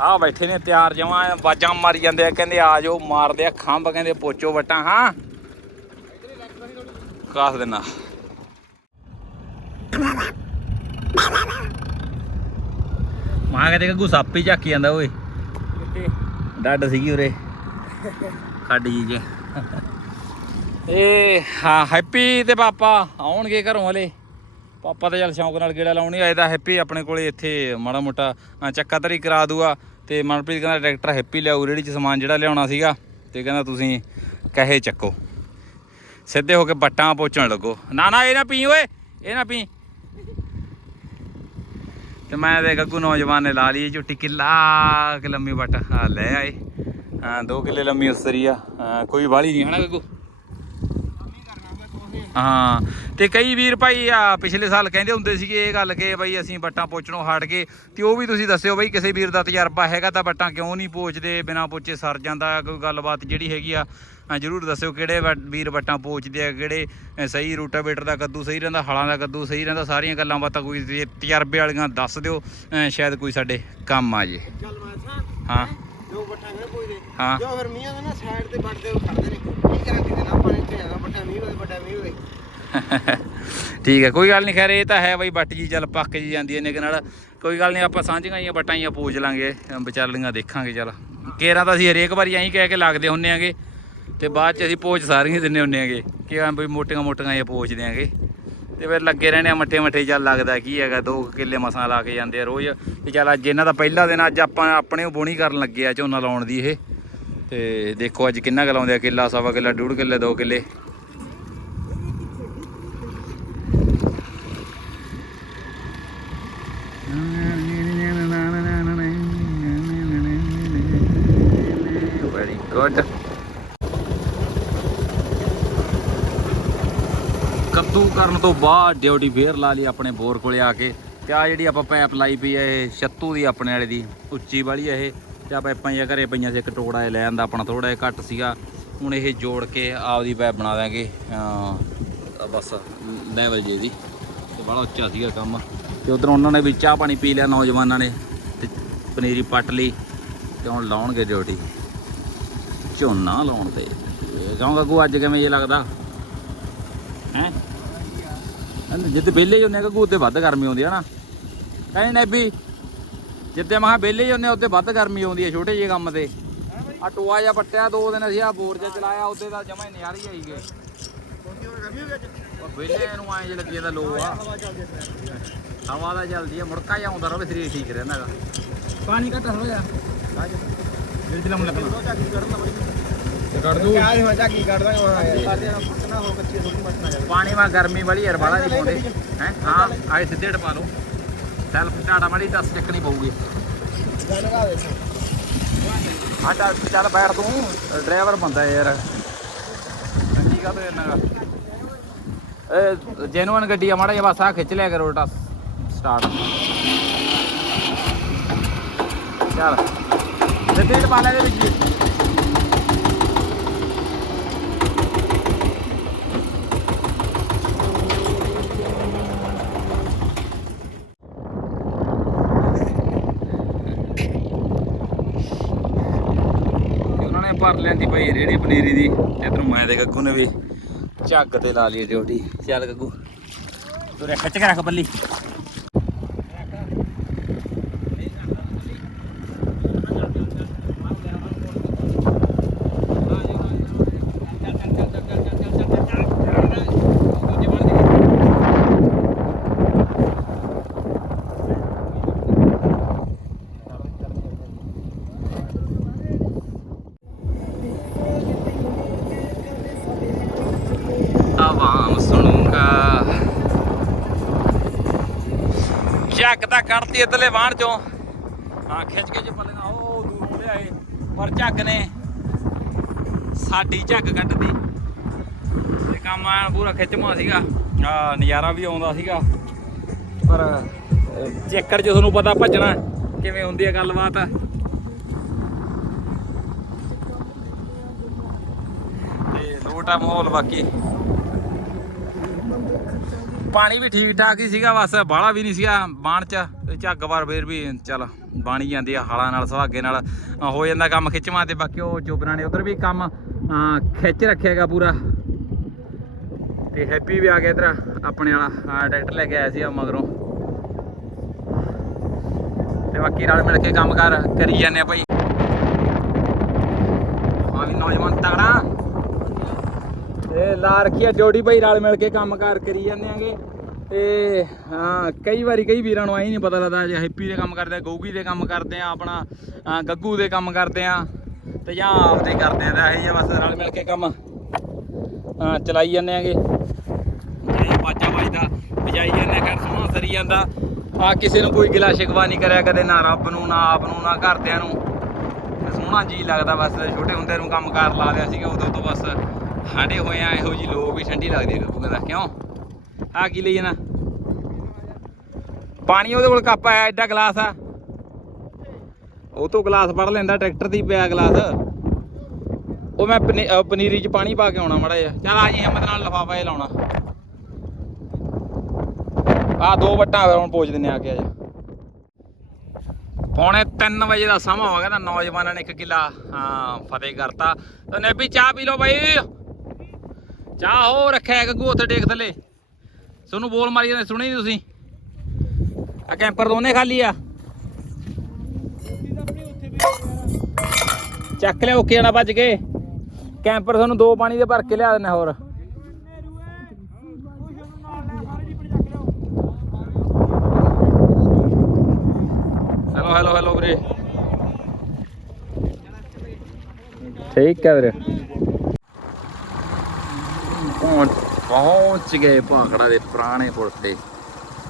S1: ਆ ਬੈਠੇ ਨੇ ਤਿਆਰ ਜਮਾ ਬਾਜਾਂ ਮਾਰੀ ਜਾਂਦੇ ਆ ਕਹਿੰਦੇ ਆ ਜਾਓ ਮਾਰਦੇ ਆ ਖੰਭ ਕਹਿੰਦੇ ਪੋਚੋ ਵਟਾਂ ਹਾਂ? ਕਾਸ ਦੇਣਾ ਮਾਂ ਕਹਿੰਦੇ ਕਿ ਸੱਪ ਹੀ ਝਾਕੀ ਜਾਂਦਾ ਓਏ। ਡੱਡ ਸੀਗੀ ਉਰੇ। ਖੱਡ ਜੀ ਜੇ ਇਹ ਹਾਂ ਹੈਪੀ ਤੇ ਪਾਪਾ ਆਉਣਗੇ ਘਰੋਂ ਹਲੇ। ਪਾਪਾ ਤਾਂ ਚੱਲ ਸ਼ੌਂਕ ਨਾਲ ਗੇੜਾ ਲਾਉਣੀ ਆਏ ਤਾਂ ਹੈਪੀ ਆਪਣੇ ਕੋਲੇ ਇੱਥੇ ਮਾੜਾ ਮੋਟਾ ਚੱਕਾ ਤਰੀ ਕਰਾ ਦੂਗਾ ਤੇ ਮਨਪ੍ਰੀਤ ਕਹਿੰਦਾ ਟਰੈਕਟਰ ਹੈਪੀ ਲਿਆਊ ਰੇੜੀ ਚ ਸਮਾਨ ਜਿਹੜਾ ਲਿਆਉਣਾ ਸੀਗਾ। ਤੇ ਕਹਿੰਦਾ ਤੁਸੀਂ ਕਹੇ ਚੱਕੋ। ਸਿੱਧੇ ਹੋ ਕੇ ਬੱਟਾਂ ਪੋਚਣ ਲੱਗੋ। ਨਾ ਨਾ ਇਹ ਨਾ ਪੀ ਓਏ ਇਹ ਨਾ ਪੀ। ਤੇ ਮੈਂ ਤੇ ਗੱਗੂ ਨੌਜਵਾਨ ਨੇ ਲਾ ਲਈ ਝੁੱਟੀ, ਕਿੱਲਾ ਕਿ ਲੰਮੀ ਵੱਟ। ਲੈ ਆਏ। ਹਾਂ 2 ਕਿੱਲੇ ਲੰਮੀ ਉਸਰੀ ਆ। ਕੋਈ ਵਾਲੀ ਨਹੀਂ ਹਨਾ ਗੱਗੂ? ਹਾਂ ਤੇ ਕਈ ਵੀਰ ਭਾਈ ਆ ਪਿਛਲੇ ਸਾਲ ਕਹਿੰਦੇ ਹੁੰਦੇ ਸੀਗੇ ਇਹ ਗੱਲ ਕਿ ਬਈ ਅਸੀਂ ਬੱਟਾਂ ਪੋਚਣੋਂ ਹਟ ਗਏ। ਤੇ ਉਹ ਵੀ ਤੁਸੀਂ ਦੱਸਿਓ ਬਈ ਕਿਸੇ ਵੀਰ ਦਾ ਤਜਰਬਾ ਹੈਗਾ ਤਾਂ ਬੱਟਾਂ ਕਿਉਂ ਨਹੀਂ ਪੋਚਦੇ ਬਿਨਾ ਪੋਚੇ ਸਰ ਜਾਂਦਾ ਕੋਈ ਗੱਲਬਾਤ ਜਿਹੜੀ ਹੈਗੀ ਆ ਜਰੂਰ ਦੱਸਿਓ ਕਿਹੜੇ ਵੀਰ ਬੱਟਾਂ ਪੋਚਦੇ ਆ ਕਿਹੜੇ ਸਹੀ ਰੂਟਾਵੇਟਰ ਦਾ ਕੱਦੂ ਸਹੀ ਰਹਿੰਦਾ ਹਲਾਂ ਦਾ ਕੱਦੂ ਸਹੀ ਰਹਿੰਦਾ ਸਾਰੀਆਂ ਗੱਲਾਂ ਬਾਤਾਂ ਕੋਈ ਤਜਰਬੇ ਵਾਲੀਆਂ ਦੱਸ ਦਿਓ ਸ਼ਾਇਦ ਕੋਈ ਸਾਡੇ ਕੰਮ ਆ ਜੇ। ਹਾਂ।
S2: ਜੋ ਬੱਟਾ ਨੇ ਕੋਈ ਦੇ
S1: ਹਾਂ।
S2: ਜੋ ਫਿਰ ਮੀਆਂ ਦੇ ਨਾ ਸਾਈਡ ਤੇ ਵੱਟਦੇ ਉਹ ਖੜਦੇ ਨੇ। ਕੀ ਕਰਾਂਗੇ ਨਾ ਆਪਾਂ ਨੇ ਮੀਂਹ ਵੇ ਬੱਟਾ ਮੀਂਹ ਵੇ
S1: ਠੀਕ ਹੈ, ਕੋਈ ਗੱਲ ਨਹੀਂ, ਖੈਰ ਇਹ ਤਾਂ ਹੈ ਬਈ ਬੱਟ ਜੀ, ਚੱਲ ਪੱਕ ਜੀ ਜਾਂਦੀ ਹੈ ਨਿਕ ਨਾਲ। ਕੋਈ ਗੱਲ ਨਹੀਂ, ਆਪਾਂ ਸਾਂਝੀਆਂ ਹੀ ਬੱਟਾਂ ਹੀ ਪੂਜ ਲਾਂਗੇ ਵਿਚਾਲੀਆਂ ਦੇਖਾਂਗੇ, ਚੱਲ। ਕੇਰਾਂ ਤਾਂ ਅਸੀਂ ਹਰੇਕ ਵਾਰੀ ਐਂ ਕਹਿ ਕੇ ਲੱਗਦੇ ਹੁੰਨੇ ਆਂਗੇ, ਤੇ ਬਾਅਦ ਚ ਅਸੀਂ ਪੋਚ ਸਾਰੀਆਂ ਦਿੰਨੇ ਹੁੰਨੇ ਆਂਗੇ, ਕਿ ਐਂ ਬਈ ਮੋਟੀਆਂ ਮੋਟੀਆਂ ਹੀ ਪੋਚ ਦਿਆਂਗੇ ਤੇ ਫਿਰ ਲੱਗੇ ਰਹਿੰਦੇ ਆ ਮੱਠੇ ਮੱਠੇ, ਚੱਲ ਲੱਗਦਾ ਕੀ ਹੈਗਾ, ਦੋ ਕਿੱਲੇ ਮਸਾਂ ਲਾ ਕੇ ਜਾਂਦੇ ਆ ਰੋਜ਼। ਤੇ ਚੱਲ ਅੱਜ ਇਹਨਾਂ ਦਾ ਪਹਿਲਾ ਦਿਨ, ਅੱਜ ਆਪਾਂ ਆਪਣੇ ਉਹ ਬੋਣੀ ਕਰਨ ਲੱਗੇ ਆ ਝੋਨਾ ਲਾਉਣ ਦੀ ਇਹ। ਤੇ ਦੇਖੋ ਅੱਜ ਕਿੰਨਾ ਕੁ ਲਾਉਂਦੇ ਆ, ਕਿੱਲਾ, ਸਵਾ ਕਿੱਲਾ, ਡੂਢ ਕਿੱਲੇ, ਦੋ ਕਿੱਲੇ ਵੈਰੀ ਗੁੱਡ ਕੱਦੂ ਕਰਨ ਤੋਂ ਬਾਅਦ ਡਿਊਟੀ ਫੇਰ ਲਾ ਲਈ ਆਪਣੇ ਬੋਰ ਕੋਲੇ ਆ ਕੇ। ਤੇ ਆ ਜਿਹੜੀ ਆਪਾਂ ਪੈਪ ਲਾਈ ਪਈ ਆ, ਇਹ ਛੱਤੂ ਦੀ ਆਪਣੇ ਵਾਲੇ ਦੀ, ਉੱਚੀ ਵਾਲੀ ਆ ਇਹ। ਤੇ ਆ ਪਾਈਪਾਂ ਜਿਹਾ ਘਰੇ ਪਈਆਂ ਸੀ, ਇੱਕ ਟੋੜਾ ਇਹ ਲੈਣ ਦਾ ਆਪਣਾ ਥੋੜਾ ਜਿਹਾ ਘੱਟ ਸੀਗਾ। ਹੁਣ ਇਹ ਜੋੜ ਕੇ ਆਪਦੀ ਪੈਪ ਬਣਾ ਦਾਂਗੇ ਬਸ ਲੈਵਲ ਜੇ ਦੀ ਤੇ ਬੜਾ ਉੱਚਾ ਸੀਗਾ ਕੰਮ। ਤੇ ਉਧਰ ਉਹਨਾਂ ਨੇ ਵੀ ਚਾਹ ਪਾਣੀ ਪੀ ਲਿਆ ਨੌਜਵਾਨਾਂ ਨੇ। ਤੇ ਪਨੀਰੀ ਪੱਟ ਲਈ। ਤੇ ਹੁਣ ਲਾਉਣਗੇ ਡਿਊਟੀ। ਝੋਨਾ ਲਾਉਣ ਤੇ। ਕਹੂੰਗਾ ਕੋ ਅੱਜ ਕਿਵੇਂ ਜੇ ਲੱਗਦਾ? ਹੈ? ਜਿੱਦ ਵਿਹਲੇ ਹੀ ਹੁੰਨੇ ਗੱਗੂ ਉੱਤੇ ਵੱਧ ਗਰਮੀ ਆਉਂਦੀ ਹੈ ਨਾ ਕਹਿੰਦੇ ਨੈਬੀ? ਜਿੱਦੇ ਮਹਾ ਵਿਹਲੇ ਹੀ ਹੁੰਨੇ ਉੱਤੇ ਵੱਧ ਗਰਮੀ ਆਉਂਦੀ ਹੈ ਛੋਟੇ ਜਿਹੇ ਕੰਮ ਤੇ। ਆ ਟੋਆ ਜਿਹਾ ਪੱਟਿਆ ਦੋ ਦਿਨ ਅਸੀਂ ਆ ਬੋਰ ਜਿਹਾ ਚਲਾਇਆ ਉਹਦੇ ਦਾ ਜਮਾ ਹੀ ਨਜ਼ਾਰੀ ਆਈ ਗਏ। ਵਿਹਲੇ ਨੂੰ ਐਂ ਜੇ ਲੱਗੀ ਜਾਂਦਾ ਲੋ ਆ। ਹਵਾ ਦਾ ਚੱਲਦੀ ਹੈ ਮੁੜਕਾ ਜਿਹਾ ਆਉਂਦਾ ਰਹੇ ਸਰੀਰ ਠੀਕ ਰਹਿੰਦਾ ਹੈਗਾ।
S2: ਪਾਣੀ ਘੱਟ ਹੋ ਜਾ
S1: ਵੀਰ ਜੀ ਪਾਣੀ ਮਾ ਗਰਮੀ ਵਾਲੀ ਯਾਰ ਬਾਲਾ ਨਹੀਂ ਪਾਉਂਦੇ। ਹੈ? ਹਾਂ, ਆਏ ਸਿੱਧੇ ਟਪਾ ਲਓ। ਸੈਲਫ ਸਟਾਰਟ ਮਾੜੀ ਦੱਸ ਚੱਕਣੀ ਪਊਗੀ।
S2: ਲਗਾ
S1: ਚੱਲ ਚੱਲ ਬੈਠ ਤੂੰ। ਡਰਾਈਵਰ ਬੰਦਾ ਯਾਰ। ਕੀ ਕਾ ਤੋ ਇਹਨਾਂ ਇਹ ਜੈਨੂਨ ਗੱਡੀ ਆ, ਮਾੜਾ ਜਿਹਾ ਬਸ ਆ ਖਿੱਚ ਲਿਆ ਕਰੋ ਟਸ ਸਟਾਰਟ ਚੱਲ। ਸਿੱਧੇ ਟਪਾ ਲੈ ਦੇ ਵਿੱਚ। ਉਹਨਾਂ ਨੇ ਭਰ ਲੈਂਦੀ ਭਾਈ ਰੇੜੀ ਪਨੀਰੀ ਦੀ। ਤੇ ਇਧਰੋਂ ਮੈਂ ਤੇ ਗੱਗੂ ਨੇ ਵੀ ਝੱਗ ਤੇ ਲਾ ਲਈ ਡਿਊਟੀ। ਚੱਲ ਗੱਗੂ। ਤੂੰ ਖਿੱਚ ਕੇ ਰੱਖ ਬੱਲੀ। ਤਾਂ ਕੱਢਤੀ ਇਧਰਲੇ ਵਾਹਣ ਚੋਂ। ਹਾਂ, ਖਿੱਚ ਕੇ ਜੇ ਪੱਲੀਆਂ ਉਹ ਦੂਰ ਲਿਆਏ ਪਰ ਝੱਗ ਨੇ ਸਾਡੀ ਝੱਗ ਕੱਢਦੀ ਤੇ ਕੰਮ ਆ ਪੂਰਾ ਖਿੱਚਮਾ ਸੀਗਾ। ਆ ਨਜ਼ਾਰਾ ਵੀ ਆਉਂਦਾ ਸੀਗਾ। ਪਰ ਚੱਕਰ ਚੇਕਰ ਚ ਤੁਹਾਨੂੰ ਪਤਾ ਭੱਜਣਾ, ਕਿਵੇਂ ਹੁੰਦੀ ਹੈ ਗੱਲਬਾਤ। ਤੇ ਲੋਟਾ ਮਾਹੌਲ ਬਾਕੀ। ਪਾਣੀ ਵੀ ਠੀਕ ਠਾਕ ਹੀ ਸੀਗਾ ਬਸ ਬਾਹਲਾ ਵੀ ਨਹੀਂ ਸੀਗਾ ਬਾਣ ਚ। ਝੱਗ ਵਾਰ ਫੇਰ ਵੀ ਚੱਲ ਬਾਣੀ ਜਾਂਦੀ ਆ ਹਾਲਾਂ ਨਾਲ ਸੁਹਾਗੇ ਨਾਲ। ਹੋ ਜਾਂਦਾ ਕੰਮ ਖਿੱਚਵਾਂ ਤੇ ਬਾਕੀ ਉਹ ਚੋਬਰਾਂ ਨੇ ਉਧਰ ਵੀ ਕੰਮ ਅ, ਖਿੱਚ ਰੱਖਿਆਗਾ ਪੂਰਾ। ਤੇ ਹੈਪੀ ਵੀ ਆ ਗਿਆ ਇਧਰ ਆਪਣੇ ਵਾਲਾ ਟਰੈਕਟਰ ਲੈ ਕੇ ਆਇਆ ਸੀ ਮਗਰੋਂ। ਤੇ ਬਾਕੀ ਰਲ ਮਿਲ ਕੇ ਕੰਮ ਕਰ ਕਰੀ ਜਾਂਦੇ ਆ ਭਾਈ। ਹਾਂ ਵੀ ਨੌਜਵਾਨ ਤਗੜਾ। ਇਹ ਲਾ ਰੱਖਿਆ ਜੋੜੀ ਭਾਈ ਨਾਲ ਮਿਲ ਕੇ ਕੰਮ ਕਾਰ ਕਰੀ ਜਾਂਦੇ ਆਂਗੇ। ਤੇ ਹਾਂ ਕਈ ਵਾਰੀ ਕਈ ਵੀਰਾਂ ਨੂੰ ਐ ਨਹੀਂ ਪਤਾ ਲੱਗਦਾ ਜੇ ਹੈਪੀ ਦੇ ਕੰਮ ਕਰਦੇ ਆ ਗੋਗੀ ਦੇ ਕੰਮ ਕਰਦੇ ਆ ਆਪਣਾ ਗੱਗੂ ਦੇ ਕੰਮ ਕਰਦੇ ਆ ਤੇ ਜਾਂ ਆਪਦੇ ਕਰਦੇ ਆ ਤਾਂ ਇਹ ਜਿਹਾ ਬਸ ਨਾਲ ਮਿਲ ਕੇ ਕੰਮ ਚਲਾਈ ਜਾਂਦੇ ਆਂਗੇ। ਜੇ ਬਾਜਾ ਵੱਜਦਾ ਵਜਾਈ ਜਾਂਦੇ ਆ, ਖੈਰ ਸੋਹਣਾ ਸਰੀ ਜਾਂਦਾ। ਆ ਕਿਸੇ ਨੂੰ ਕੋਈ ਗਿਲਾ ਸ਼ਿਕਵਾ ਨਹੀਂ ਕਰਿਆ ਕਦੇ ਨਾ ਰੱਬ ਨੂੰ ਨਾ ਆਪ ਨੂੰ ਨਾ ਘਰਦਿਆਂ ਨੂੰ। ਸੋਹਣਾ ਜੀ ਲੱਗਦਾ ਬਸ ਛੋਟੇ ਹੁੰਦੇ ਨੂੰ ਕੰਮ ਕਾਰ ਲਾ ਲਿਆ ਸੀਗਾ ਉਦੋਂ ਤੋਂ ਬਸ। ਹਾੜੇ ਹੋਏ ਆ ਇਹੋ ਜੀ ਲੋਕ ਵੀ ਠੰਡੀ ਲੱਗਦੀ ਹੈ ਗੱਗੂ ਕਹਿੰਦਾ, ਕਿਉਂ? ਆ ਕੀ ਲਈ ਜਾਣਾ? ਪਾਣੀ ਉਹਦੇ ਕੋਲ ਕੱਪ ਆਇਆ, ਐਡਾ ਗਲਾਸ ਆ। ਉਹ ਤੋਂ ਗਲਾਸ ਫੜ ਲੈਂਦਾ, ਟਰੈਕਟਰ ਦੀ ਪਿਆ ਗਲਾਸ। ਉਹ ਮੈਂ ਪਨੀਰੀ ਚ ਪਾਣੀ ਪਾ ਕੇ ਆਉਣਾ ਮੜਾ ਜਿਹਾ। ਚੱਲ ਆ ਜੀ ਹਿੰਮਤ ਨਾਲ ਲਫਾਫਾ ਇਹ ਲਾਉਣਾ। ਆ ਦੋ ਵੱਟਾਂ ਫਿਰ ਹੁਣ ਪੋਚ ਦਿੰਨੇ ਆ ਕੇ ਆ ਜਾ। ਪੌਣੇ 3 ਵਜੇ ਦਾ ਸਮਾਂ ਹੋ ਗਿਆ ਤਾਂ ਨੌਜਵਾਨਾਂ ਨੇ ਇੱਕ ਕਿਲਾ, ਹਾਂ, ਫਤਿਹ ਕਰਤਾ। ਤਾਂ ਨੇਬੀ ਚਾਹ ਪੀ ਲਓ ਬਾਈ। ਚਾਹ ਹੋ ਰੱਖਿਆ ਗੱਗੂ ਉੱਥੇ ਡੇਕ ਥੱਲੇ। ਤੁਹਾਨੂੰ ਬੋਲ ਮਾਰੀ ਜਾਂਦੇ, ਸੁਣੀ ਨਹੀਂ ਤੁਸੀਂ? ਆ ਕੈਂਪਰ ਦੋਨੇ ਖਾਲੀ ਆ। ਚੱਕ ਲਿਆ, ਓਕੇ ਨਾ ਭੱਜ ਕੇ। ਕੈਂਪਰ ਤੁਹਾਨੂੰ ਦੋ ਪਾਣੀ ਦੇ ਭਰ ਕੇ ਲਿਆ ਦਿੰਨੇ ਹੋਰ। ਹੈਲੋ ਹੈਲੋ ਹੈਲੋ ਵੀਰੇ। ਠੀਕ ਹੈ ਵੀਰੇ। ਪਹੁੰਚ ਪਹੁੰਚ ਗਏ ਭਾਖੜਾ ਦੇ ਪੁਰਾਣੇ ਪੁਲ ਤੇ।